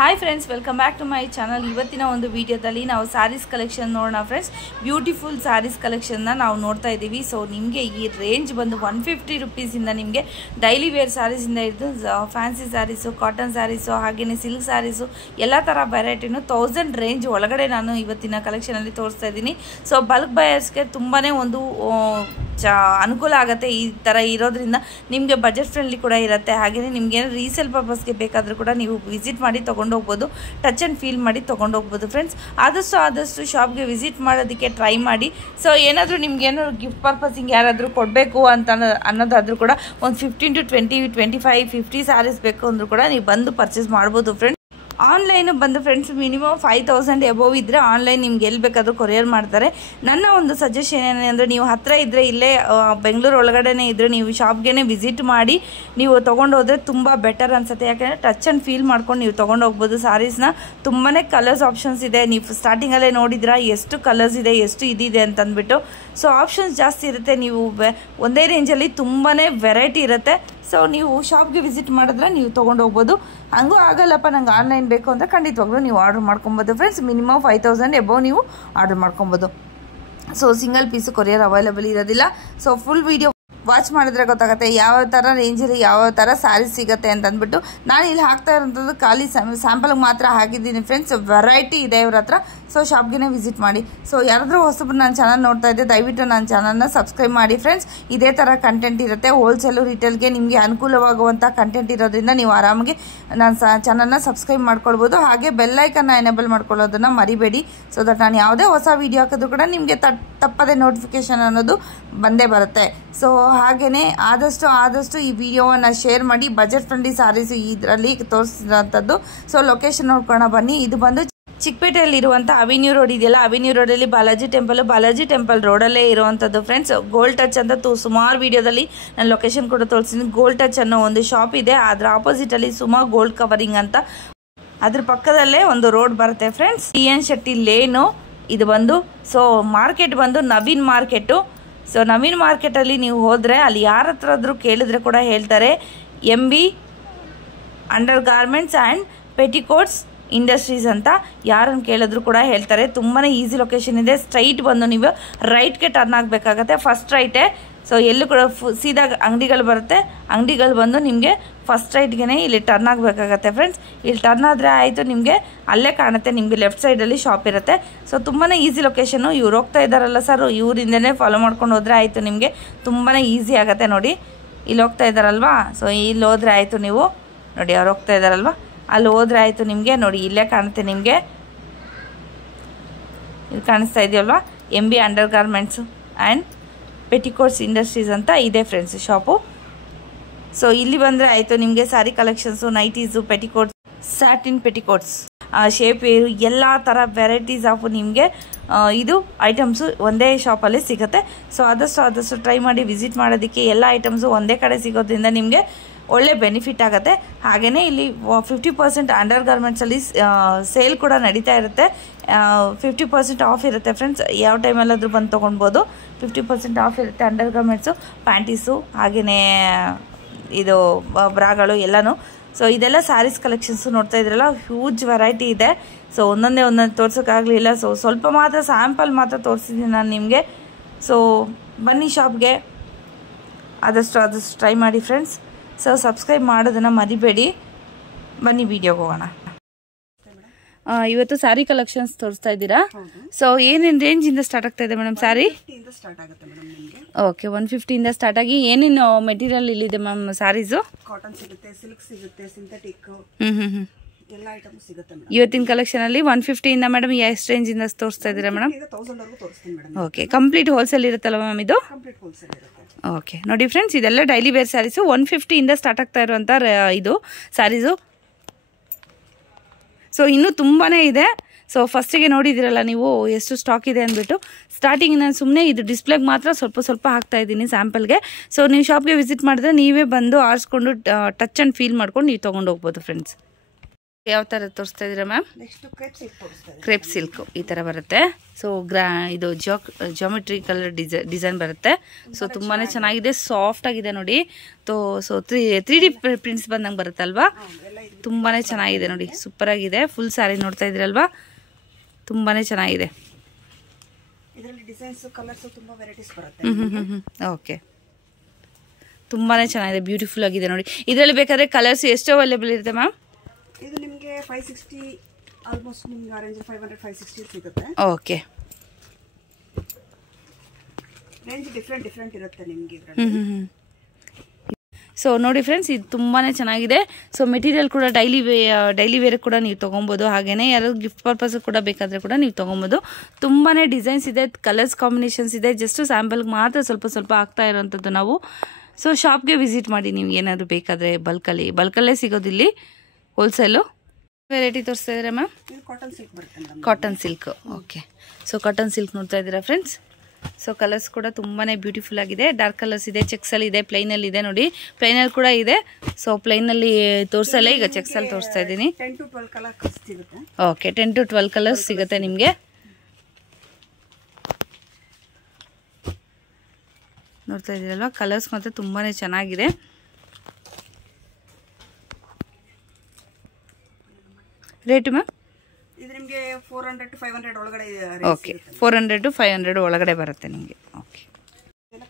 Hi friends, welcome back to my channel. ಇವತ್ತಿನ ಒಂದು ವಿಡಿಯೋದಲ್ಲಿ ನಾವು ಸ್ಯಾರೀಸ್ ಕಲೆಕ್ಷನ್ ನೋಡೋಣ ಫ್ರೆಂಡ್ಸ್. ಬ್ಯೂಟಿಫುಲ್ ಸ್ಯಾರೀಸ್ ಕಲೆಕ್ಷನ್ನ ನಾವು ನೋಡ್ತಾ ಇದ್ದೀವಿ. ಸೊ ನಿಮಗೆ ಈ ರೇಂಜ್ ಬಂದು 150 ರುಪೀಸಿಂದ ನಿಮಗೆ ಡೈಲಿ ವೇರ್ ಸ್ಯಾರೀಸಿಂದ ಹಿಡಿದು ಫ್ಯಾನ್ಸಿ ಸ್ಯಾರೀಸು, ಕಾಟನ್ ಸ್ಯಾರೀಸು, ಹಾಗೆಯೇ ಸಿಲ್ಕ್ ಸ್ಯಾರೀಸು ಎಲ್ಲ ಥರ ವೆರೈಟಿನೂ 1000 ರೇಂಜ್ ಒಳಗಡೆ ನಾನು ಇವತ್ತಿನ ಕಲೆಕ್ಷನಲ್ಲಿ ತೋರಿಸ್ತಾ ಇದ್ದೀನಿ. ಸೊ ಬಲ್ಕ್ ಬಯರ್ಸ್ಗೆ ತುಂಬಾ ಒಂದು ಅನುಕೂಲ ಆಗುತ್ತೆ. ಈ ಥರ ಇರೋದ್ರಿಂದ ನಿಮಗೆ ಬಜೆಟ್ ಫ್ರೆಂಡ್ಲಿ ಕೂಡ ಇರುತ್ತೆ. ಹಾಗೆಯೇ ನಿಮಗೆ ರೀಸೇಲ್ ಪರ್ಪಸ್ಗೆ ಬೇಕಾದರೂ ಕೂಡ ನೀವು ವಿಸಿಟ್ ಮಾಡಿ ತೊಗೊಂಡೋಗ್ಬೋದು, ಟಚ್ ಆ್ಯಂಡ್ ಫೀಲ್ ಮಾಡಿ ತೊಗೊಂಡೋಗ್ಬೋದು ಫ್ರೆಂಡ್ಸ್. ಆದಷ್ಟು ಶಾಪ್ಗೆ ವಿಸಿಟ್ ಮಾಡೋದಕ್ಕೆ ಟ್ರೈ ಮಾಡಿ. ಸೊ ಏನಾದರೂ ನಿಮ್ಗೇನಾದ್ರು ಗಿಫ್ಟ್ ಪರ್ಪಸಿಂಗ್ ಯಾರಾದರೂ ಕೊಡಬೇಕು ಅಂತ ಅನ್ನೋದಾದರೂ ಕೂಡ ಒಂದು 15 to 20, 25, 50 ಸ್ಯಾರೀಸ್ ಬೇಕು ಅಂದರೂ ಕೂಡ ನೀವು ಬಂದು ಪರ್ಚೇಸ್ ಮಾಡ್ಬೋದು ಫ್ರೆಂಡ್ಸ್. ಆನ್ಲೈನು ಬಂದು ಫ್ರೆಂಡ್ಸ್ ಮಿನಿಮಮ್ 5000 ಎಬೋವ್ ಇದ್ದರೆ ಆನ್ಲೈನ್ ನಿಮ್ಗೆ ಎಲ್ಲಿ ಬೇಕಾದರೂ ಕೊರಿಯರ್ ಮಾಡ್ತಾರೆ. ನನ್ನ ಒಂದು ಸಜೆಷನ್ ಏನೆಂದರೆ, ನೀವು ಹತ್ತಿರ ಇದ್ದರೆ ಇಲ್ಲೇ ಬೆಂಗಳೂರು ಒಳಗಡೆ ಇದ್ದರೆ ನೀವು ಶಾಪ್ಗೆ ವಿಸಿಟ್ ಮಾಡಿ ನೀವು ತೊಗೊಂಡೋದ್ರೆ ತುಂಬ ಬೆಟರ್ ಅನಿಸುತ್ತೆ. ಯಾಕೆಂದರೆ ಟಚ್ ಆ್ಯಂಡ್ ಫೀಲ್ ಮಾಡ್ಕೊಂಡು ನೀವು ತೊಗೊಂಡೋಗ್ಬೋದು ಸ್ಯಾರೀಸ್ನ. ತುಂಬಾ ಕಲರ್ಸ್ ಆಪ್ಷನ್ಸ್ ಇದೆ. ನೀವು ಸ್ಟಾರ್ಟಿಂಗಲ್ಲೇ ನೋಡಿದ್ರಾ ಎಷ್ಟು ಕಲರ್ಸ್ ಇದೆ, ಎಷ್ಟು ಇದಿದೆ ಅಂತಂದ್ಬಿಟ್ಟು. ಸೊ ಆಪ್ಷನ್ಸ್ ಜಾಸ್ತಿ ಇರುತ್ತೆ. ನೀವು ಒಂದೇ ರೇಂಜಲ್ಲಿ ತುಂಬಾ ವೆರೈಟಿ ಇರುತ್ತೆ. ಸೊ ನೀವು ಶಾಪ್ಗೆ ವಿಸಿಟ್ ಮಾಡಿದ್ರೆ ನೀವು ತೊಗೊಂಡೋಗ್ಬೋದು. ಹಂಗೂ ಆಗಲ್ಲಪ್ಪ ನಂಗೆ ಆನ್ಲೈನ್ ಬೇಕು ಅಂದರೆ ಖಂಡಿತವಾಗ್ಲೂ ನೀವು ಆರ್ಡರ್ ಮಾಡ್ಕೊಬೋದು ಫ್ರೆಂಡ್ಸ್. ಮಿನಿಮಮ್ 5000 ಎಬೋವ್ ನೀವು ಆರ್ಡರ್ ಮಾಡ್ಕೊಬೋದು. So single piece courier available ಇರೋದಿಲ್ಲ. ಸೊ ಫುಲ್ ವಿಡಿಯೋ ವಾಚ್ ಮಾಡಿದ್ರೆ ಗೊತ್ತಾಗುತ್ತೆ ಯಾವ ಥರ ರೇಂಜಲ್ಲಿ ಯಾವ ಥರ ಸ್ಯಾರೀಸ್ ಸಿಗುತ್ತೆ ಅಂತ ಅಂದ್ಬಿಟ್ಟು. ನಾನು ಇಲ್ಲಿ ಹಾಕ್ತಾ ಇರೋಂಥದ್ದು ಖಾಲಿ ಸ್ಯಾಂಪಲ್ಗೆ ಮಾತ್ರ ಹಾಕಿದ್ದೀನಿ ಫ್ರೆಂಡ್ಸ್. ವೆರೈಟಿ ಇದೆ ಇವ್ರ ಹತ್ರ. ಸೊ ಶಾಪ್ಗೆ ವಿಸಿಟ್ ಮಾಡಿ. ಸೊ ಯಾರಾದರೂ ಹೊಸಬ್ರು ನನ್ನ ಚಾನಲ್ ನೋಡ್ತಾ ಇದ್ದೆ, ದಯವಿಟ್ಟು ನನ್ನ ಚಾನಲ್ನ ಸಬ್ಸ್ಕ್ರೈಬ್ ಮಾಡಿ ಫ್ರೆಂಡ್ಸ್. ಇದೇ ಥರ ಕಂಟೆಂಟ್ ಇರುತ್ತೆ. ಹೋಲ್ಸೇಲು ರಿಟೇಲ್ಗೆ ನಿಮಗೆ ಅನುಕೂಲವಾಗುವಂಥ ಕಂಟೆಂಟ್ ಇರೋದ್ರಿಂದ ನೀವು ಆರಾಮಾಗಿ ನನ್ನ ಚಾನಲ್ನ ಸಬ್ಸ್ಕ್ರೈಬ್ ಮಾಡ್ಕೊಳ್ಬೋದು. ಹಾಗೆ ಬೆಲ್ಲೈಕನ್ನ ಎನೇಬಲ್ ಮಾಡ್ಕೊಳ್ಳೋದನ್ನು ಮರಿಬೇಡಿ. ಸೊ ದಟ್ ನಾನು ಯಾವುದೇ ಹೊಸ ವೀಡಿಯೋ ಹಾಕಿದ್ರು ಕೂಡ ನಿಮಗೆ ತಪ್ಪದೆ ನೋಟಿಫಿಕೇಶನ್ ಅನ್ನೋದು ಬಂದೇ ಬರುತ್ತೆ. ಸೊ ಹಾಗೆಯೇ ಆದಷ್ಟು ಈ ವಿಡಿಯೋವನ್ನು ಶೇರ್ ಮಾಡಿ. ಬಜೆಟ್ ಫ್ರೆಂಡ್ಲಿ ಸ್ಯಾರೀಸ್ ಇದರಲ್ಲಿ ತೋರಿಸಿರೋಂಥದ್ದು. ಸೊ ಲೊಕೇಶನ್ ನೋಡ್ಕೊಳ್ಳೋಣ ಬನ್ನಿ. ಇದು ಬಂದು ಚಿಕ್ಕಪೇಟೆಯಲ್ಲಿರುವಂಥ ಅವೆನ್ಯೂ ರೋಡ್ ಇದೆಯಲ್ಲ, ಅವೆನ್ಯೂ ರೋಡಲ್ಲಿ ಬಾಲಾಜಿ ಟೆಂಪಲ್ ರೋಡಲ್ಲೇ ಇರುವಂಥದ್ದು ಫ್ರೆಂಡ್ಸ್. ಗೋಲ್ಡ್ ಟಚ್ ಅಂತ ಸುಮಾರು ವಿಡಿಯೋದಲ್ಲಿ ನಾನು ಲೊಕೇಶನ್ ಕೂಡ ತೋರಿಸ್ತೀನಿ. ಗೋಲ್ಡ್ ಟಚ್ ಅನ್ನೋ ಒಂದು ಶಾಪ್ ಇದೆ. ಅದರ ಆಪೋಸಿಟಲ್ಲಿ ಸುಮಾ ಗೋಲ್ಡ್ ಕವರಿಂಗ್ ಅಂತ, ಅದ್ರ ಪಕ್ಕದಲ್ಲೇ ಒಂದು ರೋಡ್ ಬರುತ್ತೆ ಫ್ರೆಂಡ್ಸ್. TN ಶೆಟ್ಟಿ ಲೇನು ಇದು ಬಂದು. ಸೊ ಮಾರ್ಕೆಟ್ ಬಂದು ನವೀನ್ ಮಾರ್ಕೆಟು. ಸೊ ನವೀನ್ ಮಾರ್ಕೆಟಲ್ಲಿ ನೀವು ಹೋದರೆ ಅಲ್ಲಿ ಯಾರ ಹತ್ರ ಆದರೂ ಕೇಳಿದ್ರೆ ಕೂಡ ಹೇಳ್ತಾರೆ MB under garments and petticoats industries ಅಂತ. ಯಾರನ್ನು ಕೇಳಿದ್ರು ಕೂಡ ಹೇಳ್ತಾರೆ. ತುಂಬಾ ಈಸಿ ಲೊಕೇಶನ್ ಇದೆ. ಸ್ಟ್ರೈಟ್ ಬಂದು ನೀವು ರೈಟ್ಗೆ ಟರ್ನ್ ಆಗಬೇಕಾಗತ್ತೆ. ಫಸ್ಟ್ ರೈಟೇ. ಸೊ ಎಲ್ಲೂ ಕೂಡ ಸೀದಾ ಅಂಗಡಿಗಳು ಬರುತ್ತೆ. ಅಂಗಡಿಗಳು ಬಂದು ನಿಮಗೆ ಫಸ್ಟ್ ರೈಟ್ಗೆ ಇಲ್ಲಿ ಟರ್ನ್ ಆಗಬೇಕಾಗತ್ತೆ ಫ್ರೆಂಡ್ಸ್. ಇಲ್ಲಿ ಟರ್ನ್ ಆದರೆ ಆಯಿತು, ನಿಮಗೆ ಅಲ್ಲೇ ಕಾಣುತ್ತೆ. ನಿಮಗೆ ಲೆಫ್ಟ್ ಸೈಡಲ್ಲಿ ಶಾಪ್ ಇರುತ್ತೆ. ಸೊ ತುಂಬಾ ಈಸಿ ಲೊಕೇಶನ್ನು. ಇವ್ರು ಹೋಗ್ತಾ ಇದ್ದಾರಲ್ಲ ಸರ್, ಇವರಿಂದನೇ ಫಾಲೋ ಮಾಡ್ಕೊಂಡು ಹೋದರೆ ಆಯಿತು. ನಿಮಗೆ ತುಂಬಾ ಈಸಿ ಆಗುತ್ತೆ ನೋಡಿ. ಇಲ್ಲಿ ಹೋಗ್ತಾ ಇದ್ದಾರಲ್ವಾ, ಸೊ ಇಲ್ಲಿ ಹೋದರೆ ಆಯಿತು. ನೀವು ನೋಡಿ ಅವ್ರು ಹೋಗ್ತಾ ಇದ್ದಾರಲ್ವಾ, ಅಲ್ಲಿ ಹೋದರೆ ಆಯಿತು. ನಿಮಗೆ ನೋಡಿ ಇಲ್ಲೇ ಕಾಣುತ್ತೆ. ನಿಮಗೆ ಇಲ್ಲಿ ಕಾಣಿಸ್ತಾ ಇದೆಯಲ್ವಾ, MB under garments and petticoats industries ಅಂತ ಇದೆ ಫ್ರೆಂಡ್ಸ್ ಶಾಪು. ಸೊ ಇಲ್ಲಿ ಬಂದರೆ ಆಯಿತು. ನಿಮಗೆ sari collections, nighties, petticoats, satin petticoats, shape wear ಎಲ್ಲ ಥರ ವೆರೈಟೀಸ್ ಆಫ್ ನಿಮಗೆ ಇದು ಐಟಮ್ಸು ಒಂದೇ ಶಾಪಲ್ಲಿ ಸಿಗುತ್ತೆ. ಸೊ ಆದಷ್ಟು ಟ್ರೈ ಮಾಡಿ ವಿಸಿಟ್ ಮಾಡೋದಕ್ಕೆ. ಎಲ್ಲ ಐಟಮ್ಸು ಒಂದೇ ಕಡೆ ಸಿಗೋದ್ರಿಂದ ನಿಮಗೆ ಒಳ್ಳೆ ಬೆನಿಫಿಟ್ ಆಗುತ್ತೆ. ಹಾಗೆಯೇ ಇಲ್ಲಿ 50% ಅಂಡರ್ ಗಾರ್ಮೆಂಟ್ಸಲ್ಲಿ ಸೇಲ್ ಕೂಡ ನಡೀತಾ ಇರುತ್ತೆ. 50% ಆಫ್ ಇರುತ್ತೆ ಫ್ರೆಂಡ್ಸ್. ಯಾವ ಟೈಮಲ್ಲಾದರೂ ಬಂದು ತೊಗೊಳ್ಬೋದು. 50% ಆಫ್ ಇರುತ್ತೆ ಅಂಡರ್ ಗಾರ್ಮೆಂಟ್ಸು, ಪ್ಯಾಂಟೀಸು, ಹಾಗೆಯೇ ಇದು ಬ್ರಾಗಳು ಎಲ್ಲನೂ. ಸೊ ಇದೆಲ್ಲ ಸ್ಯಾರೀಸ್ ಕಲೆಕ್ಷನ್ಸು ನೋಡ್ತಾ ಇದ್ರಲ್ಲ, ಹ್ಯೂಜ್ ವೆರೈಟಿ ಇದೆ. ಸೊ ಒಂದೊಂದೇ ತೋರ್ಸೋಕ್ಕಾಗಲಿಲ್ಲ. ಸೊ ಸ್ವಲ್ಪ ಮಾತ್ರ ಸ್ಯಾಂಪಲ್ ಮಾತ್ರ ತೋರಿಸಿದ್ದೀನಿ ನಾನು ನಿಮಗೆ. ಸೊ ಬನ್ನಿ ಶಾಪ್ಗೆ. ಆದಷ್ಟು ಟ್ರೈ ಮಾಡಿ ಫ್ರೆಂಡ್ಸ್. ಸೊ ಸಬ್ಸ್ಕ್ರೈಬ್ ಮಾಡೋದನ್ನು ಮರಿಬೇಡಿ. ಬನ್ನಿ ವಿಡಿಯೋಗೆ ಹೋಗೋಣ. ಇವತ್ತು ಸ್ಯಾರಿ ಕಲೆಕ್ಷನ್ಸ್ ತೋರಿಸ್ತಾ ಇದ್ದೀರಾ. ಸೊ ಏನೇನು ರೇಂಜಿಂದ ಸ್ಟಾರ್ಟ್ ಆಗ್ತಾ ಇದೆ ಮೇಡಮ್ ಸ್ಯಾರಿ? ಓಕೆ, 150 ಸ್ಟಾರ್ಟ್ ಆಗಿ ಏನೇನು ಮೆಟೀರಿಯಲ್ ಇಲ್ಲಿದೆ ಮ್ಯಾಮ್ ಸ್ಯಾರೀಸು? ಕಾಟನ್ ಸಿಗುತ್ತೆ, ಸಿಲ್ಕ್ ಸಿಗುತ್ತೆ, ಸಿಂಥೆಟಿಕ್ ಎಲ್ಲ ಐಟಮ್ಸ್ ಸಿಗುತ್ತೆ ಮೇಡಮ್. ಇವತ್ತಿನ ಕಲೆಕ್ಷನ್ ಅಲ್ಲಿ 150 ಮೇಡಮ್ ಎಷ್ಟು ರೇಂಜ್ ಇಂದ ತೋರಿಸ್ತಾ ಇದ್ದೀರಾ ಮೇಡಮ್? 1000 ವರೆಗೂ ತೋರಿಸ್ತೀನಿ ಮೇಡಮ್. ಓಕೆ, ಕಂಪ್ಲೀಟ್ ಹೋಲ್ಸೇಲ್ ಇರುತ್ತಲ್ಲ ಮ್ಯಾಮ್ ಇದು? ಕಂಪ್ಲೀಟ್ ಹೋಲ್ಸೇಲ್ ಇರುತ್ತೆ. ಓಕೆ ನೋಡಿ ಫ್ರೆಂಡ್ಸ್, ಇದೆಲ್ಲ ಡೈಲಿ ವೇರ್ ಸ್ಯಾರೀಸು. 150 ಸ್ಟಾರ್ಟ್ ಆಗ್ತಾ ಇರುವಂಥ ಇದು ಸ್ಯಾರೀಸು. ಸೊ ಇನ್ನೂ ತುಂಬಾ ಇದೆ. ಸೊ ಫಸ್ಟಿಗೆ ನೋಡಿದಿರಲ್ಲ ನೀವು ಎಷ್ಟು ಸ್ಟಾಕ್ ಇದೆ ಅಂದ್ಬಿಟ್ಟು. ಸ್ಟಾರ್ಟಿಂಗ್ ನಾನು ಸುಮ್ಮನೆ ಇದು ಡಿಸ್ಪ್ಲೇಗೆ ಮಾತ್ರ ಸ್ವಲ್ಪ ಹಾಕ್ತಾ ಇದ್ದೀನಿ ಸ್ಯಾಂಪಲ್ಗೆ. ಸೊ ನೀವು ಶಾಪ್ಗೆ ವಿಸಿಟ್ ಮಾಡಿದ್ರೆ ನೀವೇ ಬಂದು ಆರಿಸ್ಕೊಂಡು ಟಚ್ ಆ್ಯಂಡ್ ಫೀಲ್ ಮಾಡ್ಕೊಂಡು ನೀವು ತೊಗೊಂಡು ಹೋಗ್ಬೋದು ಫ್ರೆಂಡ್ಸ್. ಯಾವ ಥರ ತೋರಿಸ್ತಾ ಇದ್ದೀರಾ ಮ್ಯಾಮ್? ನೆಕ್ಸ್ಟ್ ಕ್ರೇಪ್ ಸಿಲ್ಕ್ ತೋರಿಸ್ತಾ ಇದ್ದೀನಿ. ಕ್ರೇಪ್ ಸಿಲ್ಕ್ ಈ ಥರ ಬರುತ್ತೆ. ಸೊ ಇದು ಜಾಮೆಟ್ರಿ ಕಲರ್ ಡಿಸೈನ್ ಬರುತ್ತೆ. ಸೊ ತುಂಬಾ ಚೆನ್ನಾಗಿದೆ, ಸಾಫ್ಟ್ ಆಗಿದೆ ನೋಡಿ. ಸೊ 3D ಪ್ರಿಂಟ್ಸ್ ಬಂದಂಗೆ ಬರುತ್ತಲ್ವಾ, ತುಂಬಾ ಚೆನ್ನಾಗಿದೆ ನೋಡಿ, ಸೂಪರ್ ಆಗಿದೆ. ಫುಲ್ ಸ್ಯಾರಿ ನೋಡ್ತಾ ಇದ್ದೀರಲ್ವಾ, ತುಂಬಾ ಚೆನ್ನಾಗಿದೆ. ಇದರಲ್ಲಿ ಡಿಸೈನ್ಸ್ ಕಲರ್ಸ್ ತುಂಬಾ ವೆರೈಟೀಸ್ ಬರುತ್ತೆ. ಓಕೆ, ತುಂಬಾ ಚೆನ್ನಾಗಿದೆ, ಬ್ಯೂಟಿಫುಲ್ ಆಗಿದೆ ನೋಡಿ. ಇದರಲ್ಲಿ ಬೇಕಾದ್ರೆ ಕಲರ್ಸ್ ಎಷ್ಟು ಅವೈಲೇಬಲ್ ಇರುತ್ತೆ ಮ್ಯಾಮ್? ಇದು ನಿಮಗೆ 560 ಆಲ್ಮೋಸ್ಟ್ ನಿಮಗೆ ಆರೆಂಜ್ 500-560 ಸಿಗುತ್ತೆ. ಓಕೆ, ರೇಂಜ್ ಡಿಫ್ರೆಂಟ್ ಇರುತ್ತೆ ನಿಮಗೆ ಇದರಲ್ಲಿ. ಸೊ ನೋಡಿ ಫ್ರೆಂಡ್ಸ್, ಇದು ತುಂಬಾ ಚೆನ್ನಾಗಿದೆ. ಸೊ ಮೆಟೀರಿಯಲ್ ಕೂಡ ಡೈಲಿ ವೇರ್ ಕೂಡ ನೀವು ತೊಗೊಬೋದು. ಹಾಗೆಯೇ ಯಾರು ಗಿಫ್ಟ್ ಪರ್ಪಸ್ ಕೂಡ ಬೇಕಾದರೆ ಕೂಡ ನೀವು ತೊಗೊಬೋದು. ತುಂಬಾ ಡಿಸೈನ್ಸ್ ಇದೆ, ಕಲರ್ಸ್ ಕಾಂಬಿನೇಷನ್ಸ್ ಇದೆ. ಜಸ್ಟ್ ಸ್ಯಾಂಪಲ್ಗೆ ಮಾತ್ರ ಸ್ವಲ್ಪ ಆಗ್ತಾ ಇರೋವಂಥದ್ದು ನಾವು. ಸೊ ಶಾಪ್ಗೆ ವಿಸಿಟ್ ಮಾಡಿ, ನೀವು ಏನಾದರೂ ಬೇಕಾದರೆ ಬಲ್ಕಲ್ಲೇ ಸಿಗೋದಿಲ್ಲಿ, ಹೋಲ್ಸೇಲು. ವೆರೈಟಿ ತೋರಿಸ್ತಾ ಇದ್ದೀರಾ ಮ್ಯಾಮ್? ಕಾಟನ್ ಸಿಲ್ಕ್ ಬರುತ್ತೆ madam. Cotton silk, okay. So cotton silk ನೋಡ್ತಾ ಇದ್ದೀರಾ ಫ್ರೆಂಡ್ಸ್. ಸೊ ಕಲರ್ಸ್ ಕೂಡ ತುಂಬಾ ಬ್ಯೂಟಿಫುಲ್ ಆಗಿದೆ. ಡಾರ್ಕ್ ಕಲರ್ಸ್ ಇದೆ, ಚೆಕ್ಸಲ್ಲಿ ಇದೆ, ಪ್ಲೈನಲ್ಲಿ ಇದೆ ನೋಡಿ. ಪ್ಲೈನಲ್ಲಿ ಕೂಡ ಇದೆ. ಸೊ ಪ್ಲೈನಲ್ಲಿ ತೋರಿಸಲ್ಲ, ಈಗ ಚೆಕ್ಸಲ್ಲಿ ತೋರಿಸ್ತಾ ಇದ್ದೀನಿ. 10 to 12 ಕಲರ್ಸ್ ಸಿಗುತ್ತೆ. ಓಕೆ, 10 to 12 ಕಲರ್ಸ್ ಸಿಗುತ್ತೆ ನಿಮಗೆ. ನೋಡ್ತಾ ಇದ್ದೀರಲ್ವಾ, ಕಲರ್ಸ್ ಮಾತ್ರ ತುಂಬಾ ಚೆನ್ನಾಗಿದೆ. Rate ma'am? ಇದು ನಿಮಗೆ 400 to 500 ಒಳಗಡೆ. ಓಕೆ, 400 to 500 ಒಳಗಡೆ ಬರುತ್ತೆ ನಿಮಗೆ. ಓಕೆ,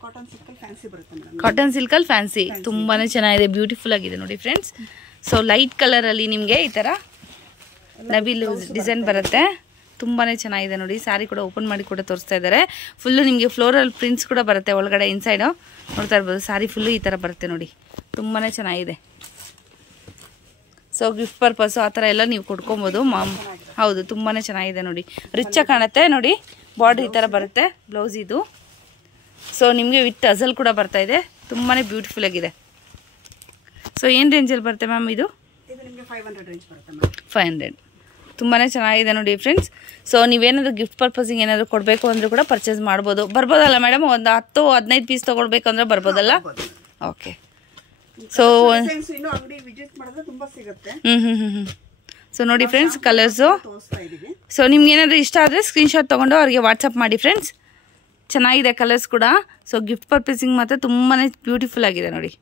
ಕಾಟನ್ ಸಿಲ್ಕ್ ಫ್ಯಾನ್ಸಿ ಬರುತ್ತೆ ಮೇಡಮ್. ಕಾಟನ್ ಸಿಲ್ಕಲ್ಲಿ ಫ್ಯಾನ್ಸಿ ತುಂಬಾ ಚೆನ್ನಾಗಿದೆ, ಬ್ಯೂಟಿಫುಲ್ ಆಗಿದೆ ನೋಡಿ ಫ್ರೆಂಡ್ಸ್. ಸೊ ಲೈಟ್ ಕಲರಲ್ಲಿ ನಿಮಗೆ ಈ ಥರ ನವಿಲ್ ಡಿಸೈನ್ ಬರುತ್ತೆ, ತುಂಬಾ ಚೆನ್ನಾಗಿದೆ ನೋಡಿ. ಸ್ಯಾರಿ ಕೂಡ ಓಪನ್ ಮಾಡಿ ಕೂಡ ತೋರಿಸ್ತಾ ಇದ್ದಾರೆ. ಫುಲ್ಲು ನಿಮಗೆ ಫ್ಲೋರಲ್ ಪ್ರಿಂಟ್ಸ್ ಕೂಡ ಬರುತ್ತೆ ಒಳಗಡೆ, ಇನ್ಸೈಡು ನೋಡ್ತಾ ಇರ್ಬೋದು. ಸ್ಯಾರಿ ಫುಲ್ಲು ಈ ಥರ ಬರುತ್ತೆ ನೋಡಿ, ತುಂಬಾ ಚೆನ್ನಾಗಿದೆ. ಸೊ ಗಿಫ್ಟ್ ಪರ್ಪಸ್ಸು ಆ ಥರ ಎಲ್ಲ ನೀವು ಕೊಡ್ಕೊಬೋದು. ಹೌದು, ತುಂಬಾ ಚೆನ್ನಾಗಿದೆ ನೋಡಿ, ರಿಚ್ ಕಾಣುತ್ತೆ ನೋಡಿ. ಬಾರ್ಡರ್ ಈ ಥರ ಬರುತ್ತೆ, ಬ್ಲೌಸ್ ಇದು. ಸೊ ನಿಮಗೆ ವಿತ್ ಅಸಲ್ ಕೂಡ ಬರ್ತಾ ಇದೆ, ತುಂಬಾ ಬ್ಯೂಟಿಫುಲ್ ಆಗಿದೆ. ಸೊ ಏನು ರೇಂಜಲ್ಲಿ ಬರುತ್ತೆ ಮ್ಯಾಮ್ ಇದು? ಇದು ನಿಮಗೆ 500 ರೇಂಜ್ ಬರುತ್ತೆ ಮ್ಯಾಮ್. 500 ತುಂಬಾ ಚೆನ್ನಾಗಿದೆ ನೋಡಿ ಫ್ರೆಂಡ್ಸ್. ಸೊ ನೀವೇನಾದರೂ ಗಿಫ್ಟ್ ಪರ್ಪಸಿಗೆ ಏನಾದರೂ ಕೊಡಬೇಕು ಅಂದರೂ ಕೂಡ ಪರ್ಚೇಸ್ ಬರ್ಬೋದಲ್ಲ ಮೇಡಮ್? ಒಂದು 10-15 ಪೀಸ್ ತೊಗೊಳ್ಬೇಕು ಅಂದರೆ ಬರ್ಬೋದಲ್ಲ? ಓಕೆ. ಸೊ ಅಂಗಡಿ ವಿಸಿಟ್ ಮಾಡಿದ್ರೆ ತುಂಬಾ ಸಿಗುತ್ತೆ. ಸೊ ನೋಡಿ ಫ್ರೆಂಡ್ಸ್, ಕಲರ್ಸು. ಸೊ ನಿಮ್ಗೆ ಏನಾದರೂ ಇಷ್ಟ ಆದರೆ ಸ್ಕ್ರೀನ್ಶಾಟ್ ತೊಗೊಂಡು ಅವ್ರಿಗೆ ವಾಟ್ಸಪ್ ಮಾಡಿ ಫ್ರೆಂಡ್ಸ್. ಚೆನ್ನಾಗಿದೆ ಕಲರ್ಸ್ ಕೂಡ. ಸೊ ಗಿಫ್ಟ್ ಪರ್ಪಸಿಂಗ್ ಮಾತ್ರ ತುಂಬಾ ಬ್ಯೂಟಿಫುಲ್ ಆಗಿದೆ ನೋಡಿ.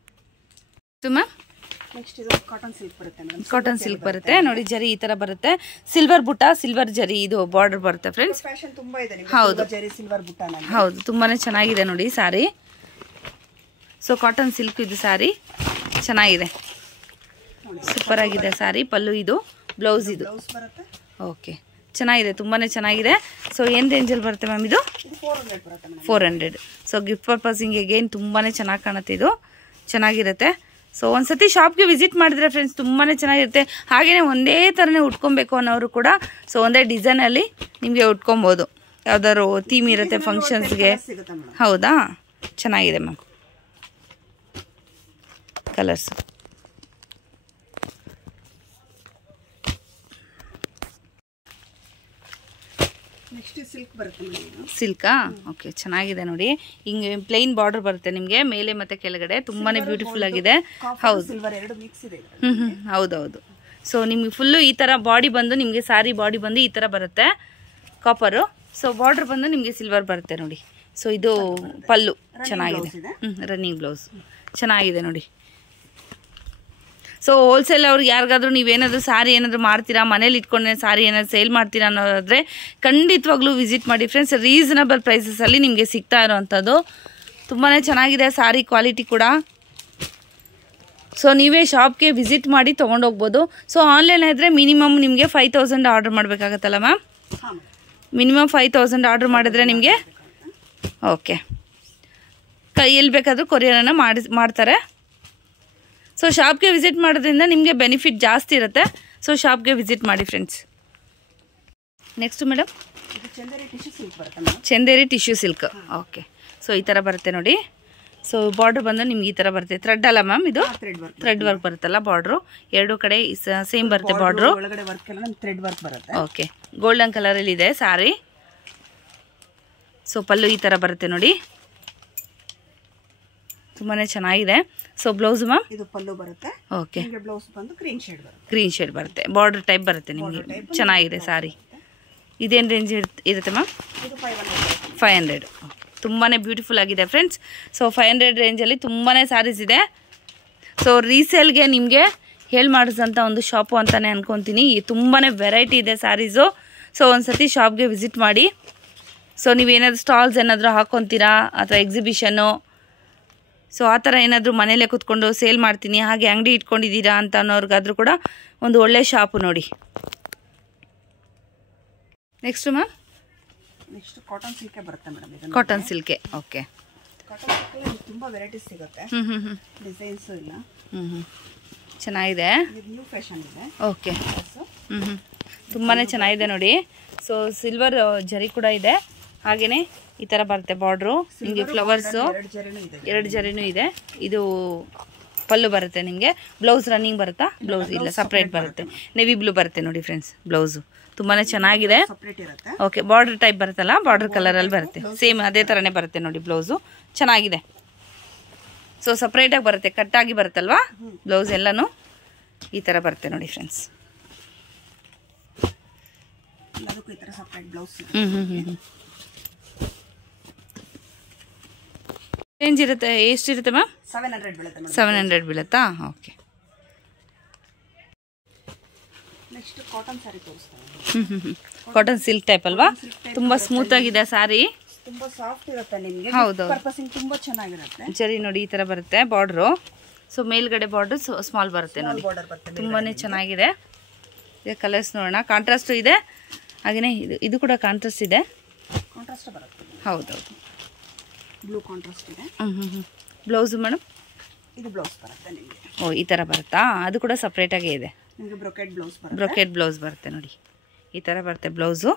ಮ್ಯಾಮ್ ನೆಕ್ಸ್ಟ್ ಇದು ಕಾಟನ್ ಸಿಲ್ಕ್ ಬರುತ್ತೆ ಮೇಡಮ್. ಕಾಟನ್ ಸಿಲ್ಕ್ ಬರುತ್ತೆ ನೋಡಿ, ಜರಿ ಈ ಥರ ಬರುತ್ತೆ. ಸಿಲ್ವರ್ ಬುಟ್ಟ, ಸಿಲ್ವರ್ ಜರಿ ಇದು ಬಾರ್ಡರ್ ಬರುತ್ತೆ ಫ್ರೆಂಡ್ಸ್. ಫ್ಯಾಷನ್ ತುಂಬಾ ಇದೆ ನಿಮಗೆ. ಹೌದು, ಜರಿ ಸಿಲ್ವರ್ ಬುಟ್ಟ. ಹೌದು, ತುಂಬಾ ಚೆನ್ನಾಗಿದೆ ನೋಡಿ ಸ್ಯಾರಿ. ಸೊ ಕಾಟನ್ ಸಿಲ್ಕ್ ಇದು ಸ್ಯಾರಿ ಚೆನ್ನಾಗಿದೆ, ಸೂಪರ್ ಆಗಿದೆ ಸ್ಯಾರಿ. ಪಲ್ಲು ಇದು, ಬ್ಲೌಸ್ ಇದು. ಓಕೆ, ಚೆನ್ನಾಗಿದೆ, ತುಂಬಾ ಚೆನ್ನಾಗಿದೆ. ಸೊ ಏನು ರೇಂಜಲ್ಲಿ ಬರುತ್ತೆ ಮ್ಯಾಮ್ ಇದು? 400. ಸೊ ಗಿಫ್ಟ್ ಪರ್ಪಸಿಂಗ್ ಅಗೇನ್ ತುಂಬಾ ಚೆನ್ನಾಗಿ ಕಾಣುತ್ತೆ, ಇದು ಚೆನ್ನಾಗಿರುತ್ತೆ. ಸೊ ಒಂದ್ಸತಿ ಶಾಪ್ಗೆ ವಿಸಿಟ್ ಮಾಡಿದ್ರೆ ಫ್ರೆಂಡ್ಸ್ ತುಂಬಾ ಚೆನ್ನಾಗಿರುತ್ತೆ. ಹಾಗೆಯೇ ಒಂದೇ ಥರನೇ ಉಟ್ಕೊಬೇಕು ಅನ್ನೋರು ಕೂಡ ಸೊ ಒಂದೇ ಡಿಸೈನಲ್ಲಿ ನಿಮಗೆ ಉಟ್ಕೊಬೋದು. ಯಾವ್ದಾದ್ರು ಥೀಮ್ ಇರುತ್ತೆ ಫಂಕ್ಷನ್ಸ್ಗೆ. ಹೌದಾ, ಚೆನ್ನಾಗಿದೆ ಮ್ಯಾಮ್ ಕಲರ್ಸ್. ಸಿಲ್ಕಾ? ಓಕೆ, ಚೆನ್ನಾಗಿದೆ ನೋಡಿ. ಹಿಂಗೆ ಪ್ಲೈನ್ ಬಾರ್ಡರ್ ಬರುತ್ತೆ ನಿಮಗೆ ಮೇಲೆ ಮತ್ತೆ ಕೆಳಗಡೆ, ತುಂಬಾನೇ ಬ್ಯೂಟಿಫುಲ್ ಆಗಿದೆ. ಹೌದು, ಹೌದೌದು. ಸೊ ನಿಮ್ಗೆ ಫುಲ್ಲು ಈ ಥರ ಬಾಡಿ ಬಂದು ನಿಮಗೆ ಸ್ಯಾರಿ ಬಾಡಿ ಬಂದು ಈ ಥರ ಬರುತ್ತೆ ಕಾಪರು. ಸೊ ಬಾರ್ಡರ್ ಬಂದು ನಿಮಗೆ ಸಿಲ್ವರ್ ಬರುತ್ತೆ ನೋಡಿ. ಸೊ ಇದು ಪಲ್ಲು ಚೆನ್ನಾಗಿದೆ. ರನ್ನಿಂಗ್ ಬ್ಲೌಸ್ ಚೆನ್ನಾಗಿದೆ ನೋಡಿ. ಸೊ ಹೋಲ್ಸೇಲ್ ಅವ್ರಿಗೆ ಯಾರಿಗಾದ್ರೂ ನೀವೇನಾದರೂ ಸ್ಯಾರಿ ಏನಾದರೂ ಮಾಡ್ತೀರಾ, ಮನೇಲಿ ಇಟ್ಕೊಂಡೆ ಸ್ಯಾರಿ ಏನಾದರೂ ಸೇಲ್ ಮಾಡ್ತೀರಾ ಅನ್ನೋದಾದರೆ ಖಂಡಿತವಾಗ್ಲೂ ವಿಸಿಟ್ ಮಾಡಿ ಫ್ರೆಂಡ್ಸ್. ರೀಸನಬಲ್ ಪ್ರೈಸಸಲ್ಲಿ ನಿಮಗೆ ಸಿಗ್ತಾ ಇರೋವಂಥದ್ದು ತುಂಬಾ ಚೆನ್ನಾಗಿದೆ ಸ್ಯಾರಿ ಕ್ವಾಲಿಟಿ ಕೂಡ. ಸೊ ನೀವೇ ಶಾಪ್ಗೆ ವಿಸಿಟ್ ಮಾಡಿ ತೊಗೊಂಡೋಗ್ಬೋದು. ಸೊ ಆನ್ಲೈನ್ ಆದರೆ ಮಿನಿಮಮ್ ನಿಮಗೆ 5000 ಆರ್ಡರ್ ಮಾಡಬೇಕಾಗತ್ತಲ್ಲ ಮ್ಯಾಮ್? ಮಿನಿಮಮ್ 5000 ಆರ್ಡರ್ ಮಾಡಿದ್ರೆ ನಿಮಗೆ ಓಕೆ ಎಲ್ಲಿ ಬೇಕಾದರೂ ಕೊರಿಯರನ್ನು ಮಾಡ್ತಾರೆ. ಸೊ ಶಾಪ್ಗೆ ವಿಸಿಟ್ ಮಾಡೋದ್ರಿಂದ ನಿಮಗೆ ಬೆನಿಫಿಟ್ ಜಾಸ್ತಿ ಇರುತ್ತೆ. ಸೊ ಶಾಪ್ಗೆ ವಿಸಿಟ್ ಮಾಡಿ friends. Next madam Chanderi tissue silk. Okay, so ಈ ಥರ ಬರುತ್ತೆ ನೋಡಿ. ಸೊ ಬಾರ್ಡರ್ ಬಂದು ನಿಮ್ಗೆ ಈ ಥರ ಬರುತ್ತೆ. ಥ್ರೆಡ್ ಅಲ್ಲ ಮ್ಯಾಮ್ ಇದು? ಥ್ರೆಡ್ ವರ್ಕ್ ಬರುತ್ತಲ್ಲ ಬಾರ್ಡ್ರು, ಎರಡು ಕಡೆ ಸೇಮ್ ಬರುತ್ತೆ ಬಾರ್ಡ್ರು. ಓಕೆ, ಗೋಲ್ಡನ್ ಕಲರಲ್ಲಿ ಇದೆ ಸ್ಯಾರಿ. ಸೊ ಪಲ್ಲು ಈ ಥರ ಬರುತ್ತೆ ನೋಡಿ, ತುಂಬಾ ಚೆನ್ನಾಗಿದೆ. ಸೊ ಬ್ಲೌಸ್ ಮ್ಯಾಮ್ ಇದು ಪಲ್ಲು ಬರುತ್ತೆ. ಓಕೆ, ನಿಮಗೆ ಬ್ಲೌಸ್ ಬಂದು ಗ್ರೀನ್ ಶೇಡ್ ಬರುತ್ತೆ. ಗ್ರೀನ್ ಶೇಡ್ ಬರುತ್ತೆ, ಬಾರ್ಡರ್ ಟೈಪ್ ಬರುತ್ತೆ ನಿಮಗೆ. ಚೆನ್ನಾಗಿದೆ ಸಾರಿ. ಇದೇನು ರೇಂಜ್ ಇರುತ್ತೆ ಮ್ಯಾಮ್? ಇದು 500. 500. ತುಂಬಾ ಬ್ಯೂಟಿಫುಲ್ ಆಗಿದೆ ಫ್ರೆಂಡ್ಸ್. ಸೊ 500 ರೇಂಜಲ್ಲಿ ತುಂಬಾ ಸ್ಯಾರೀಸ್ ಇದೆ. ಸೊ ರೀಸೇಲ್ಗೆ ನಿಮಗೆ ಹೇಳಿ ಮಾಡಿಸೋಂಥ ಒಂದು ಶಾಪು ಅಂತಲೇ ಅನ್ಕೊತೀನಿ. ತುಂಬಾ ವೆರೈಟಿ ಇದೆ ಸ್ಯಾರೀಸು. ಸೊ ಒಂದ್ಸತಿ ಶಾಪ್ಗೆ ವಿಸಿಟ್ ಮಾಡಿ. ಸೊ ನೀವೇನಾದರೂ ಸ್ಟಾಲ್ಸ್ ಏನಾದರೂ ಹಾಕ್ಕೊತೀರಾ ಅಥವಾ ಎಕ್ಸಿಬಿಷನ್ನು, ಸೊ ಆ ಥರ ಏನಾದರೂ ಮನೇಲೇ ಕೂತ್ಕೊಂಡು ಸೇಲ್ ಮಾಡ್ತೀನಿ ಹಾಗೆ ಅಂಗಡಿ ಇಟ್ಕೊಂಡಿದ್ದೀರಾ ಅಂತ ಅನ್ನೋರ್ಗಾದ್ರೂ ಕೂಡ ಒಂದು ಒಳ್ಳೆ ಶಾಪು ನೋಡಿ. Next ma'am? ನೆಕ್ಸ್ಟ್ ಕಾಟನ್ ಸಿಲ್ಕೆ ಬರುತ್ತೆ ಮೇಡಮ್. ಇದು ಕಾಟನ್ ಸಿಲ್ಕೆ. ಓಕೆ, ಕಾಟನ್ ಸಿಲ್ಕಲ್ಲಿ ತುಂಬಾ ವೆರೈಟೀಸ್ ಸಿಗುತ್ತೆ. ಡಿಸೈನ್ಸ್ ಇಲ್ಲ. ಚೆನ್ನಾಗಿದೆ. ಇದು ನ್ಯೂ ಫ್ಯಾಷನ್ ಇದೆ. ಓಕೆ, ತುಂಬಾ ಚೆನ್ನಾಗಿದೆ ನೋಡಿ. ಸೊ ಸಿಲ್ವರ್ ಜರಿ ಕೂಡ ಇದೆ, ಹಾಗೆಯೇ ಈ ಥರ ಬರುತ್ತೆ ಬಾರ್ಡ್ರು. ನಿಮಗೆ ಫ್ಲವರ್ಸು 2 ಜರಿನೂ ಇದೆ. ಇದು ಪಲ್ಲು ಬರುತ್ತೆ ನಿಮಗೆ. ಬ್ಲೌಸ್ ರನ್ನಿಂಗ್ ಬರುತ್ತಾ? ಬ್ಲೌಸ್ ಇಲ್ಲ, ಸಪ್ರೇಟ್ ಬರುತ್ತೆ. ನೆವಿ ಬ್ಲೂ ಬರುತ್ತೆ ನೋಡಿ ಫ್ರೆಂಡ್ಸ್ ಬ್ಲೌಸು. ತುಂಬಾ ಚೆನ್ನಾಗಿದೆ. ಓಕೆ, ಬಾರ್ಡರ್ ಟೈಪ್ ಬರುತ್ತಲ್ಲ, ಬಾರ್ಡರ್ ಕಲರಲ್ಲಿ ಬರುತ್ತೆ. ಸೇಮ್ ಅದೇ ಥರನೇ ಬರುತ್ತೆ ನೋಡಿ ಬ್ಲೌಸು. ಚೆನ್ನಾಗಿದೆ. ಸೊ ಸಪ್ರೇಟಾಗಿ ಬರುತ್ತೆ, ಕಟ್ಟಾಗಿ ಬರುತ್ತಲ್ವಾ ಬ್ಲೌಸ್ ಎಲ್ಲನೂ. ಈ ಥರ ಬರುತ್ತೆ ನೋಡಿ ಫ್ರೆಂಡ್ಸ್. ರೇಂಜ್ ಇರುತ್ತೆ, ಎಷ್ಟಿರುತ್ತೆ ಮ್ಯಾಮ್? 700 ಬೀಳುತ್ತಾ? ಓಕೆ. ನೆಕ್ಸ್ಟ್ ಕಾಟನ್ ಸ್ಯಾರಿ ತೋರಿಸ್ತೀನಿ. ಕಾಟನ್ ಸಿಲ್ಕ್ ಟೈಪ್ ಅಲ್ವಾ? ತುಂಬಾ ಸ್ಮೂತ್ ಆಗಿದೆ ಸ್ಯಾರಿ. ತುಂಬಾ ಸಾಫ್ಟ್ ಇರುತ್ತೆ ನಿಮಗೆ. ಹೌದು, ಪರ್ಪಸಿಂಗ್ ತುಂಬಾ ಚೆನ್ನಾಗಿರುತ್ತೆ. ಜರಿ ನೋಡಿ ಈ ತರ ಬರುತ್ತೆ ಬಾರ್ಡ್ರು. ಸೊ ಮೇಲ್ಗಡೆ ಬಾರ್ಡರ್ ಸ್ಮಾಲ್ ಬರುತ್ತೆ ನೋಡಿ. ತುಂಬಾನೇ ಚೆನ್ನಾಗಿದೆ. ಇದೆ ಕಲರ್ಸ್ ನೋಡೋಣ. ಕಾಂಟ್ರಾಸ್ಟ್ ಇದೆ, ಹಾಗೇನೆ ಇದು ಕೂಡ ಕಾಂಟ್ರಾಸ್ಟ್ ಇದೆ. ಕಾಂಟ್ರಾಸ್ಟ್ ಬರುತ್ತೆ. ಹೌದೌದು, ಬ್ಲೂ ಕಾಂಟ್ರಾಸ್ಟ್ ಇದೆ. Blouse madam? ಇದು ಬ್ಲೌಸ್ ಬರುತ್ತೆ ನಿಮಗೆ. ಓ, ಈ ತರ ಬರುತ್ತಾ? ಅದು ಕೂಡ ಸಪ್ರೇಟ್ ಆಗೇ ಇದೆ. ನಿಮಗೆ ಬ್ರೊಕೆಟ್ ಬ್ಲೌಸ್ ಬರುತ್ತೆ. ಬ್ರೊಕೆಟ್ ಬ್ಲೌಸ್ ಬರುತ್ತೆ ನೋಡಿ. ಈ ತರ ಬರುತ್ತೆ ಬ್ಲೌಸು.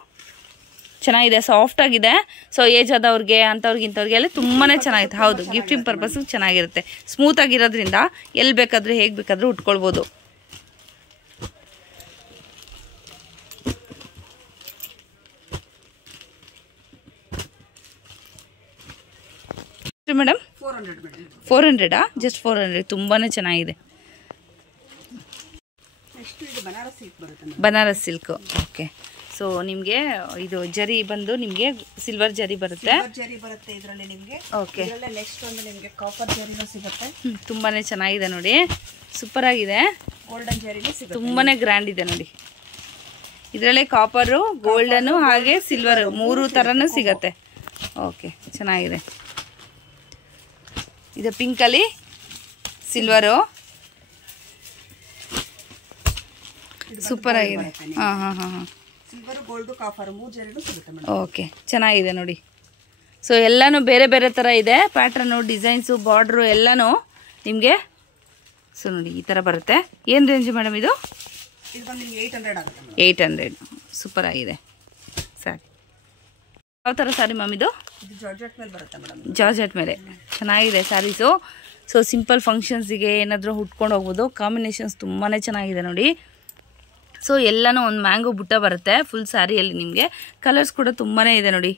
ಚೆನ್ನಾಗಿದೆ, ಸಾಫ್ಟ್ ಆಗಿದೆ. ಸೊ ಏಜ್ ಆದವ್ರಿಗೆ ಅಂಥವ್ರಿಗೆ ಇಂಥವ್ರಿಗೆಲ್ಲ ತುಂಬಾನೇ ಚೆನ್ನಾಗಿದೆ. ಹೌದು, ಗಿಫ್ಟಿಂಗ್ ಪರ್ಪಸ್ ಚೆನ್ನಾಗಿರುತ್ತೆ. ಸ್ಮೂತ್ ಆಗಿರೋದ್ರಿಂದ ಎಲ್ಲಿ ಬೇಕಾದ್ರೂ ಹೇಗೆ ಬೇಕಾದ್ರೂ ಉಟ್ಕೊಳ್ಬೋದು. ಮೇಡಮ್ 400? ಜಸ್ಟ್ 400. ತುಂಬಾನೇ ಚೆನ್ನಾಗಿದೆ. ಬನಾರಸ್ ಸಿಲ್ಕ್. ಓಕೆ, ಸೊ ನಿಮಗೆ ಇದು ಜರಿ ಬಂದು ನಿಮಗೆ ಸಿಲ್ವರ್ ಜರಿ ಬರುತ್ತೆ. ಇದರಲ್ಲಿ ನಿಮಗೆ. ಓಕೆ, ನೆಕ್ಸ್ಟ್ ಒಂದು ನಿಮಗೆ ಕಾಪರ್ ಜರಿನೂ ಸಿಗುತ್ತೆ. ತುಂಬಾನೇ ಚೆನ್ನಾಗಿದೆ ನೋಡಿ, ಸೂಪರ್ ಆಗಿದೆ. ಗೋಲ್ಡನ್ ಜರಿನೂ ಸಿಗುತ್ತೆ. ತುಂಬಾನೇ ಗ್ರ್ಯಾಂಡ್ ಇದೆ ನೋಡಿ. ಇದರಲ್ಲೇ ಕಾಪರು, ಗೋಲ್ಡನ್ ಹಾಗೆ ಸಿಲ್ವರ್ 3 ಥರನೂ ಸಿಗತ್ತೆ. ಓಕೆ, ಚೆನ್ನಾಗಿದೆ. ಇದು ಪಿಂಕಲ್ಲಿ ಸಿಲ್ವರು ಸೂಪರ್ ಆಗಿದೆ. ಸಿಲ್ವರ್ ಗೋಲ್ಡ್ ಕಾಪರ್ 3 ಜರಿನೂ ಸಿಗುತ್ತೆ ಮೇಡಮ್. ಓಕೆ, ಚೆನ್ನಾಗಿದೆ ನೋಡಿ. ಸೊ ಎಲ್ಲಾನು ಬೇರೆ ಬೇರೆ ಥರ ಇದೆ. ಪ್ಯಾಟ್ರನು, ಡಿಸೈನ್ಸು, ಬಾರ್ಡ್ರು ಎಲ್ಲನೂ ನಿಮಗೆ. ಸೊ ನೋಡಿ ಈ ಥರ ಬರುತ್ತೆ. ಏನು ರೇಂಜ್ ಮೇಡಮ್ ಇದು? ಇದು ಬಂದು ನಿಮಗೆ 800 ಆಗುತ್ತೆ ಮೇಡಮ್. 800. ಸೂಪರ್ ಆಗಿದೆ ಸಾರಿ. ಯಾವ ಥರ ಸಾರಿ ಮ್ಯಾಮ್ ಇದು? ಇದು ಜಾರ್ಜೆಟ್ ಮೇಲೆ ಬರುತ್ತೆ ಮೇಡಮ್. ಜಾರ್ಜೆಟ್ ಮೇಲೆ ಚೆನ್ನಾಗಿದೆ ಸ್ಯಾರೀಸು. ಸೊ ಸಿಂಪಲ್ ಫಂಕ್ಷನ್ಸಿಗೆ ಏನಾದರೂ ಉಟ್ಕೊಂಡು ಹೋಗ್ಬೋದು. ಕಾಂಬಿನೇಷನ್ಸ್ ತುಂಬಾ ಚೆನ್ನಾಗಿದೆ ನೋಡಿ. ಸೊ ಎಲ್ಲನೂ ಒಂದು ಮ್ಯಾಂಗೋ ಬುಟ್ಟ ಬರುತ್ತೆ ಫುಲ್ ಸ್ಯಾರಿಯಲ್ಲಿ. ನಿಮಗೆ ಕಲರ್ಸ್ ಕೂಡ ತುಂಬಾ ಇದೆ ನೋಡಿ.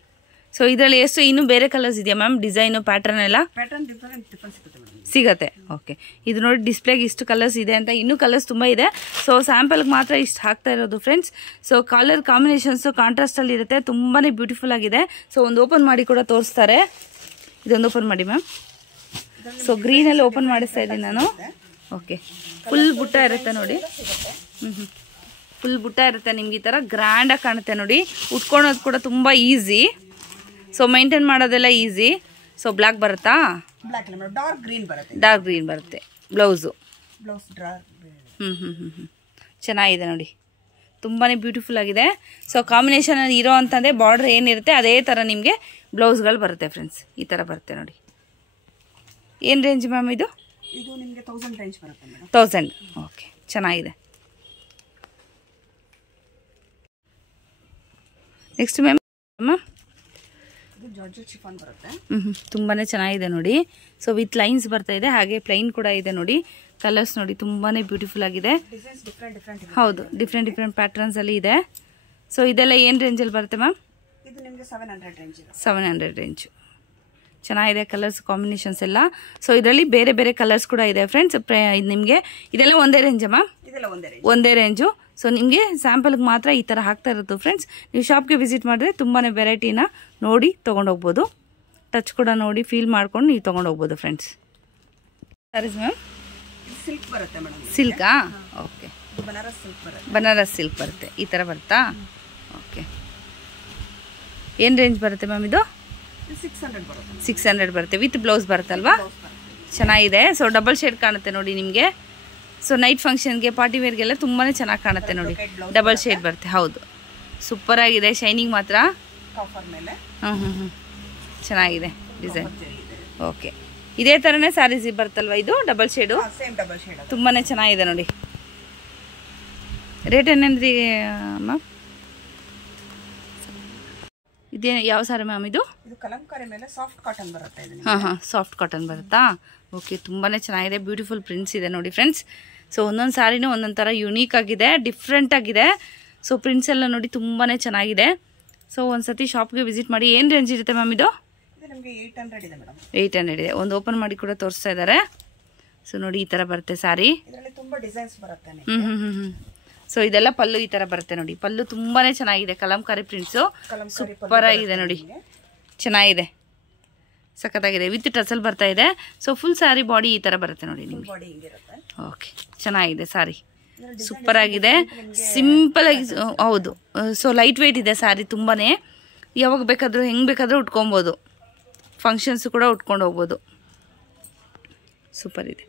ಸೊ ಇದರಲ್ಲಿ ಎಷ್ಟು ಇನ್ನೂ ಬೇರೆ ಕಲರ್ಸ್ ಇದೆಯಾ ಮ್ಯಾಮ್? ಡಿಸೈನು, ಪ್ಯಾಟರ್ನ್ ಎಲ್ಲ ಸಿಗುತ್ತೆ. ಓಕೆ, ಇದು ನೋಡಿ ಡಿಸ್ಪ್ಲೇಗೆ ಇಷ್ಟು ಕಲರ್ಸ್ ಇದೆ ಅಂತ. ಇನ್ನೂ ಕಲರ್ಸ್ ತುಂಬ ಇದೆ. ಸೊ ಸ್ಯಾಂಪಲ್ಗೆ ಮಾತ್ರ ಇಷ್ಟು ಹಾಕ್ತಾ ಇರೋದು ಫ್ರೆಂಡ್ಸ್. ಸೊ ಕಲರ್ ಕಾಂಬಿನೇಷನ್ಸು ಕಾಂಟ್ರಾಸ್ಟಲ್ಲಿ ಇರುತ್ತೆ. ತುಂಬಾ ಬ್ಯೂಟಿಫುಲ್ ಆಗಿದೆ. ಸೊ ಒಂದು ಓಪನ್ ಮಾಡಿ ಕೂಡ ತೋರಿಸ್ತಾರೆ. ಇದೊಂದು ಓಪನ್ ಮಾಡಿ ಮ್ಯಾಮ್. ಸೊ ಗ್ರೀನಲ್ಲಿ ಓಪನ್ ಮಾಡಿಸ್ತಾ ಇದ್ದೀನಿ ನಾನು. ಓಕೆ, ಫುಲ್ ಬುಟ್ಟ ಇರುತ್ತೆ ನೋಡಿ. ಫುಲ್ ಬುಟ್ಟ ಇರುತ್ತೆ ನಿಮ್ಗೆ. ಈ ಥರ ಗ್ರ್ಯಾಂಡಾಗಿ ಕಾಣುತ್ತೆ ನೋಡಿ. ಉಟ್ಕೊಳೋದು ಕೂಡ ತುಂಬ ಈಸಿ. ಸೊ ಮೈಂಟೈನ್ ಮಾಡೋದೆಲ್ಲ ಈಸಿ. ಸೊ ಬ್ಲ್ಯಾಕ್ ಬರುತ್ತಾ? ಡಾರ್ಕ್ ಗ್ರೀನ್ ಬರುತ್ತೆ. ಡಾರ್ಕ್ ಗ್ರೀನ್ ಬರುತ್ತೆ ಬ್ಲೌಸು. Blouse dark. ಚೆನ್ನಾಗಿದೆ ನೋಡಿ, ತುಂಬಾ ಬ್ಯೂಟಿಫುಲ್ ಆಗಿದೆ. ಸೊ ಕಾಂಬಿನೇಷನ್ ಇರೋ ಅಂತಂದರೆ ಬಾರ್ಡರ್ ಏನಿರುತ್ತೆ ಅದೇ ಥರ ನಿಮಗೆ ಬ್ಲೌಸ್ಗಳು ಬರುತ್ತೆ ಫ್ರೆಂಡ್ಸ್. ಈ ಥರ ಬರುತ್ತೆ ನೋಡಿ. ಏನು ರೇಂಜ್ ಮ್ಯಾಮ್ ಇದು? ಇದು ನಿಮಗೆ 1000 ರೇಂಜ್ ಬರುತ್ತೆ ಮೇಡಮ್. 1000. ಓಕೆ, ಚೆನ್ನಾಗಿದೆ. ನೆಕ್ಸ್ಟ್ ಮ್ಯಾಮ್ ಇದು ಜಾರ್ಜೆಟ್ ಶಿಫಾನ್ ಬರುತ್ತೆ. ತುಂಬಾ ಚೆನ್ನಾಗಿದೆ ನೋಡಿ. ಸೊ ವಿತ್ ಲೈನ್ಸ್ ಬರ್ತಾ ಇದೆ, ಹಾಗೆ ಪ್ಲೈನ್ ಕೂಡ ಇದೆ ನೋಡಿ. ಕಲರ್ಸ್ ನೋಡಿ ತುಂಬಾ ಬ್ಯೂಟಿಫುಲ್ ಆಗಿದೆ. ಹೌದು, ಡಿಫ್ರೆಂಟ್ ಪ್ಯಾಟರ್ನ್ಸ್ ಅಲ್ಲಿ ಇದೆ. ಸೊ ಇದೆಲ್ಲ ಏನು ರೇಂಜಲ್ಲಿ ಬರುತ್ತೆ ಮ್ಯಾಮ್? ಇದು ನಿಮಗೆ 700 ರೇಂಜ್. 700 ರೇಂಜ್. ಚೆನ್ನಾಗಿದೆ ಕಲರ್ಸ್ ಕಾಂಬಿನೇಷನ್ಸ್ ಎಲ್ಲ. ಸೊ ಇದರಲ್ಲಿ ಬೇರೆ ಬೇರೆ ಕಲರ್ಸ್ ಕೂಡ ಇದೆ ಫ್ರೆಂಡ್ಸ್. ಇದು ನಿಮಗೆ ಇದೆಲ್ಲ ಒಂದೇ ರೇಂಜ್ ಅಮ್ಮ? ಇದೆಲ್ಲ ಒಂದೇ ರೇಂಜ್. ಒಂದೇ ರೇಂಜು. ಸೊ ನಿಮಗೆ ಸ್ಯಾಂಪಲ್ಗೆ ಮಾತ್ರ ಈ ಥರ ಹಾಕ್ತಾ ಇರುತ್ತೆ ಫ್ರೆಂಡ್ಸ್. ನೀವು ಶಾಪ್ಗೆ ವಿಸಿಟ್ ಮಾಡಿದ್ರೆ ತುಂಬಾ ವೆರೈಟಿನ ನೋಡಿ ತೊಗೊಂಡೋಗ್ಬೋದು. ಟಚ್ ಕೂಡ ನೋಡಿ ಫೀಲ್ ಮಾಡ್ಕೊಂಡು ನೀವು ತೊಗೊಂಡೋಗ್ಬೋದು ಫ್ರೆಂಡ್ಸ್. ಸ್ಯಾರೀಸ್ ಮ್ಯಾಮ್ ಸಿಲ್ಕ್ ಬರುತ್ತೆ ಮೇಡಮ್. ಸಿಲ್ಕಾ? ಓಕೆ, ಬನಾರಸ್ ಸಿಲ್ಕ್ ಬರುತ್ತೆ. ಬನಾರಸ್ ಸಿಲ್ಕ್ ಬರುತ್ತೆ. ಈ ಥರ ಬರುತ್ತಾ? ಓಕೆ. ಏನು ರೇಂಜ್ ಬರುತ್ತೆ ಮ್ಯಾಮ್ ಇದು? 600 ಬರುತ್ತೆ. 600 ಬರುತ್ತೆ. ವಿತ್ ಬ್ಲೌಸ್ ಬರುತ್ತಲ್ವಾ? ಚೆನ್ನಾಗಿದೆ. ಸೊ ಡಬಲ್ ಶೇಡ್ ಕಾಣುತ್ತೆ ನೋಡಿ ನಿಮಗೆ. ಸೊ ನೈಟ್ ಫಂಕ್ಷನ್ಗೆ ಪಾರ್ಟಿ ವೇರ್ಗೆಲ್ಲ ತುಂಬಾ ಚೆನ್ನಾಗಿ ಕಾಣುತ್ತೆ ನೋಡಿ. ಡಬಲ್ ಶೇಡ್ ಬರುತ್ತೆ. ಹೌದು, ಸೂಪರ್ ಆಗಿದೆ. ಶೈನಿಂಗ್ ಮಾತ್ರ ಕಾಫರ್ ಮೇಲೆ. ಚೆನ್ನಾಗಿದೆ ಡಿಸೈನ್. ಓಕೆ, ಇದೇ ಥರನೇ ಸ್ಯಾರೀಸ್ ಬರುತ್ತಲ್ವಾ ಇದು double shade? Same double shade. ತುಂಬಾ ಚೆನ್ನಾಗಿದೆ ನೋಡಿ. ರೇಟ್ ಏನೇನ್ರಿ ಮ್ಯಾಮ್? ಇದೇ ಯಾವ ಸಾರಿ ಮ್ಯಾಮ್ ಇದು? ಇದು ಕಲಂಕಾರಿ ಮೇಲೆ ಸಾಫ್ಟ್ ಕಾಟನ್ ಬರುತ್ತೆ. ಹಾಂ, ಸಾಫ್ಟ್ ಕಾಟನ್ ಬರುತ್ತಾ? ಓಕೆ, ತುಂಬಾ ಚೆನ್ನಾಗಿದೆ. ಬ್ಯೂಟಿಫುಲ್ ಪ್ರಿಂಟ್ಸ್ ಇದೆ ನೋಡಿ ಫ್ರೆಂಡ್ಸ್. ಸೊ ಒಂದೊಂದು ಸಾರಿನೂ ಒಂದೊಂದು ಥರ ಯುನೀಕ್ ಆಗಿದೆ, ಡಿಫ್ರೆಂಟ್ ಆಗಿದೆ. ಸೊ ಪ್ರಿಂಟ್ಸ್ ಎಲ್ಲ ನೋಡಿ ತುಂಬಾ ಚೆನ್ನಾಗಿದೆ. ಸೊ ಒಂದ್ಸತಿ ಶಾಪ್ಗೆ ವಿಸಿಟ್ ಮಾಡಿ. ಏನು ರೇಂಜ್ ಇರುತ್ತೆ ಮ್ಯಾಮ್ ಇದು? ನಮಗೆ 800 ಇದೆ ಮೇಡಮ್. 800 ಇದೆ. ಒಂದು ಓಪನ್ ಮಾಡಿ ಕೂಡ ತೋರಿಸ್ತಾ ಇದ್ದಾರೆ. ಸೊ ನೋಡಿ ಈ ಥರ ಬರುತ್ತೆ ಸಾರಿ. ಇದರಲ್ಲಿ ತುಂಬಾ ಡಿಸೈನ್ಸ್ ಬರುತ್ತೆ. ಸೊ ಇದೆಲ್ಲ ಪಲ್ಲು ಈ ಥರ ಬರುತ್ತೆ ನೋಡಿ. ಪಲ್ಲು ತುಂಬಾ ಚೆನ್ನಾಗಿದೆ. ಕಲಂಕಾರಿ ಪ್ರಿಂಟ್ಸು ಸೂಪರ್ ಆಗಿದೆ ನೋಡಿ. ಚೆನ್ನಾಗಿದೆ, ಸಖತ್ತಾಗಿದೆ. ವಿತ್ ಟಸಲ್ ಬರ್ತಾ ಇದೆ. ಸೊ ಫುಲ್ ಸ್ಯಾರಿ ಬಾಡಿ ಈ ಥರ ಬರುತ್ತೆ ನೋಡಿ ನಿಮಗೆ. ಓಕೆ, ಚೆನ್ನಾಗಿದೆ ಸಾರಿ, ಸೂಪರ್ ಆಗಿದೆ. ಸಿಂಪಲ್ ಆಗಿ, ಹೌದು. ಸೊ ಲೈಟ್ ವೆಯ್ಟ್ ಇದೆ ಸ್ಯಾರಿ. ತುಂಬಾ ಯಾವಾಗ ಬೇಕಾದರೂ ಹೆಂಗೆ ಬೇಕಾದರೂ ಉಟ್ಕೊಬೋದು. ಫಂಕ್ಷನ್ಸು ಕೂಡ ಉಟ್ಕೊಂಡು ಹೋಗ್ಬೋದು. ಸೂಪರ್ ಇದೆ.